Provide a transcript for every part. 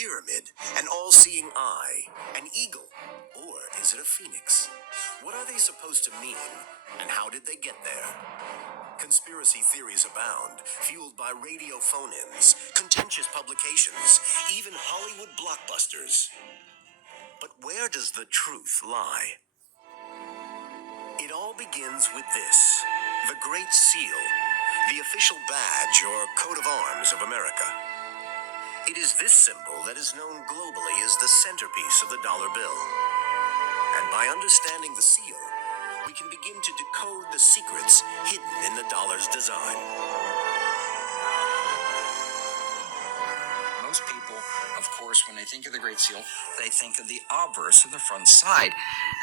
pyramid, an all-seeing eye, an eagle, or is it a phoenix? What are they supposed to mean, and how did they get there? Conspiracy theories abound, fueled by radio phone-ins, contentious publications, even Hollywood blockbusters. But where does the truth lie? It all begins with this: the Great Seal, the official badge or coat of arms of America. It is this symbol that is known globally as the centerpiece of the dollar bill. And by understanding the seal, we can begin to decode the secrets hidden in the dollar's design. Most people, of course, when they think of the Great Seal, they think of the obverse of the front side,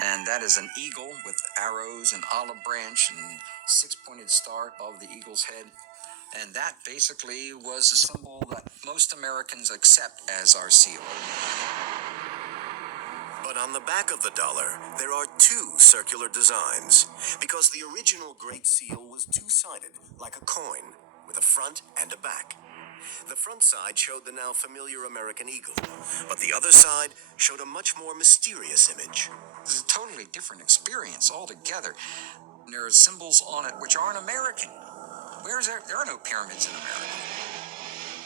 and that is an eagle with arrows and olive branch and six-pointed star above the eagle's head. And that basically was a symbol that most Americans accept as our seal. But on the back of the dollar, there are two circular designs, because the original Great Seal was two-sided, like a coin, with a front and a back. The front side showed the now familiar American eagle, but the other side showed a much more mysterious image. It's a totally different experience altogether. There are symbols on it which aren't American. There are no pyramids in America.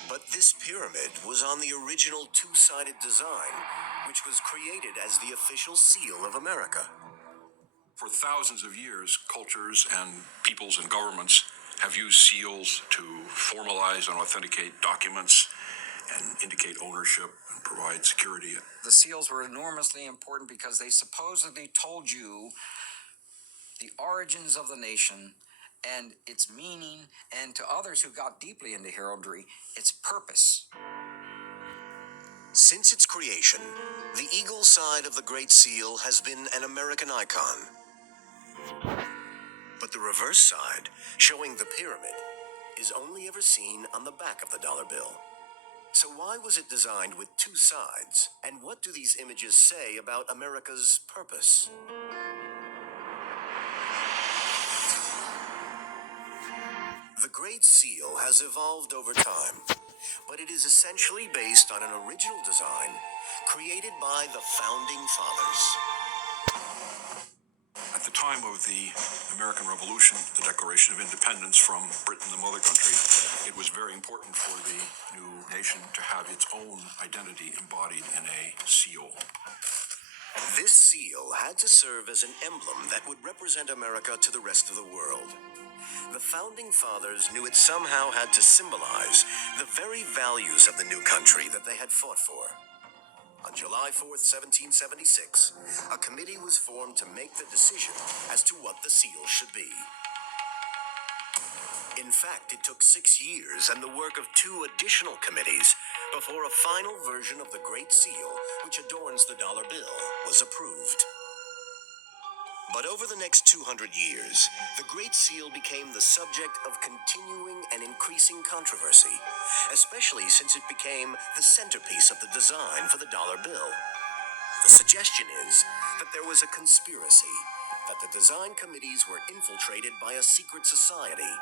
But this pyramid was on the original two-sided design, which was created as the official seal of America. For thousands of years, cultures and peoples and governments have used seals to formalize and authenticate documents and indicate ownership and provide security. The seals were enormously important because they supposedly told you the origins of the nation and its meaning, and to others who got deeply into heraldry, its purpose. Since its creation, the eagle side of the Great Seal has been an American icon. But the reverse side, showing the pyramid, is only ever seen on the back of the dollar bill. So why was it designed with two sides? And what do these images say about America's purpose? The Great Seal has evolved over time, but it is essentially based on an original design created by the Founding Fathers. At the time of the American Revolution, the Declaration of Independence from Britain, the mother country, it was very important for the new nation to have its own identity embodied in a seal. This seal had to serve as an emblem that would represent America to the rest of the world. The Founding Fathers knew it somehow had to symbolize the very values of the new country that they had fought for. On July 4th, 1776, a committee was formed to make the decision as to what the seal should be. In fact, it took 6 years and the work of 2 additional committees before a final version of the Great Seal, which adorns the dollar bill, was approved. But over the next 200 years, the Great Seal became the subject of continuing and increasing controversy, especially since it became the centerpiece of the design for the dollar bill. The suggestion is that there was a conspiracy, that the design committees were infiltrated by a secret society,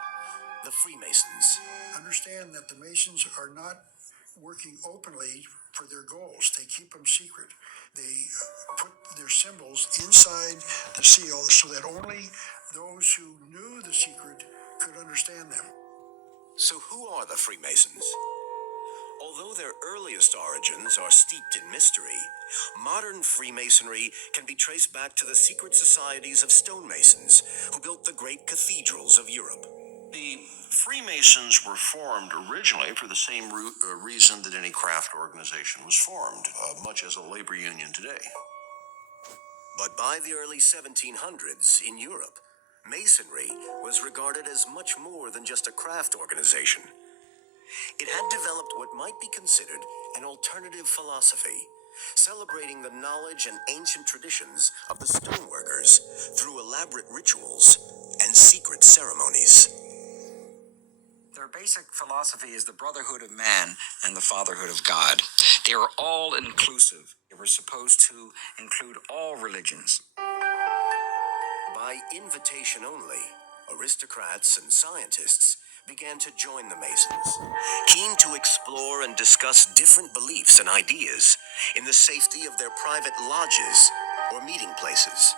the Freemasons. Understand that the Masons are not working openly for their goals. They keep them secret. They put their symbols inside the seal so that only those who knew the secret could understand them. So who are the Freemasons? Although their earliest origins are steeped in mystery, modern Freemasonry can be traced back to the secret societies of stonemasons who built the great cathedrals of Europe. The Freemasons were formed originally for the same reason that any craft organization was formed, much as a labor union today. But by the early 1700s in Europe, Masonry was regarded as much more than just a craft organization. It had developed what might be considered an alternative philosophy, celebrating the knowledge and ancient traditions of the stoneworkers through elaborate rituals and secret ceremonies. Their basic philosophy is the brotherhood of man and the fatherhood of God. They are all inclusive. They were supposed to include all religions. By invitation only, aristocrats and scientists began to join the Masons, keen to explore and discuss different beliefs and ideas in the safety of their private lodges or meeting places.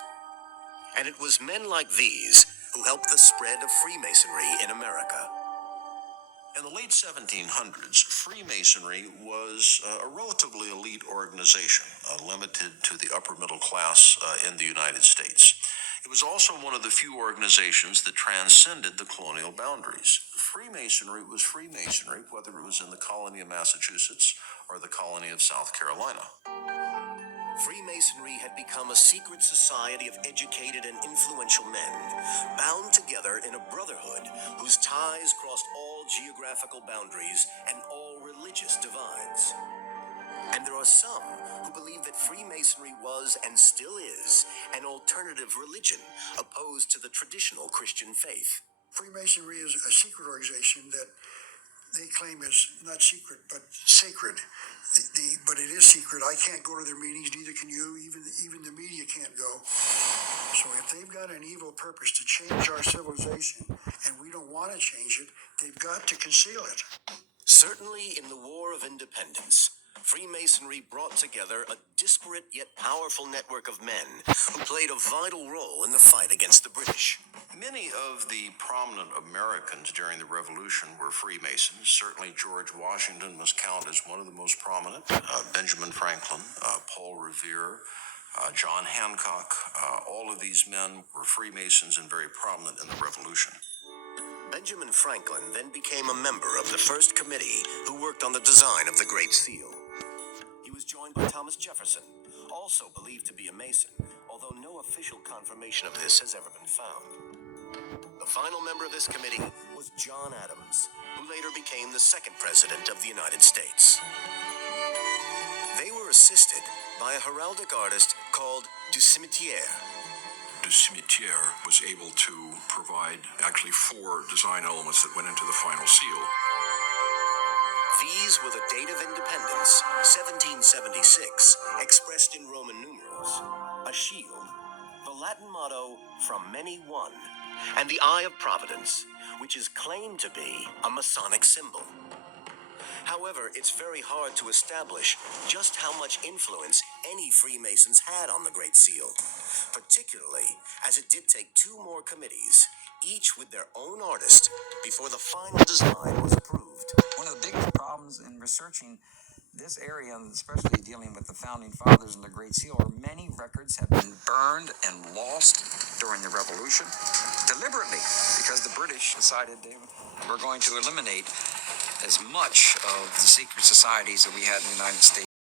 And it was men like these who helped the spread of Freemasonry in America. In the late 1700s, Freemasonry was a relatively elite organization, limited to the upper middle class in the United States. It was also one of the few organizations that transcended the colonial boundaries. Freemasonry was Freemasonry, whether it was in the colony of Massachusetts or the colony of South Carolina. Freemasonry had become a secret society of educated and influential men, bound together in a brotherhood whose ties crossed all geographical boundaries and all religious divides. And there are some who believe that Freemasonry was and still is an alternative religion opposed to the traditional Christian faith. Freemasonry is a secret organization that they claim is not secret, but sacred. But it is secret. I can't go to their meetings, neither can you. Even the media can't go. So if they've got an evil purpose to change our civilization, and we don't want to change it, they've got to conceal it. Certainly in the War of Independence, Freemasonry brought together a disparate yet powerful network of men who played a vital role in the fight against the British. Many of the prominent Americans during the Revolution were Freemasons. Certainly George Washington must count as one of the most prominent. Benjamin Franklin, Paul Revere, John Hancock, all of these men were Freemasons and very prominent in the Revolution. Benjamin Franklin then became a member of the first committee who worked on the design of the Great Seal. He was joined by Thomas Jefferson, also believed to be a Mason, although no official confirmation of this has ever been found. The final member of this committee was John Adams, who later became the second president of the United States. They were assisted by a heraldic artist called Du Cimetière. Du Cimetière was able to provide actually 4 design elements that went into the final seal. These were the date of independence, 1776, expressed in Roman numerals, a shield, the Latin motto, "From many one," and the Eye of Providence, which is claimed to be a Masonic symbol. However, it's very hard to establish just how much influence any Freemasons had on the Great Seal, particularly as it did take 2 more committees, each with their own artist, before the final design was approved. One of the biggest problems in researching this area, and especially dealing with the founding fathers and the Great Seal, are many records have been burned and lost during the Revolution, deliberately, because the British decided they were going to eliminate as much of the secret societies that we had in the United States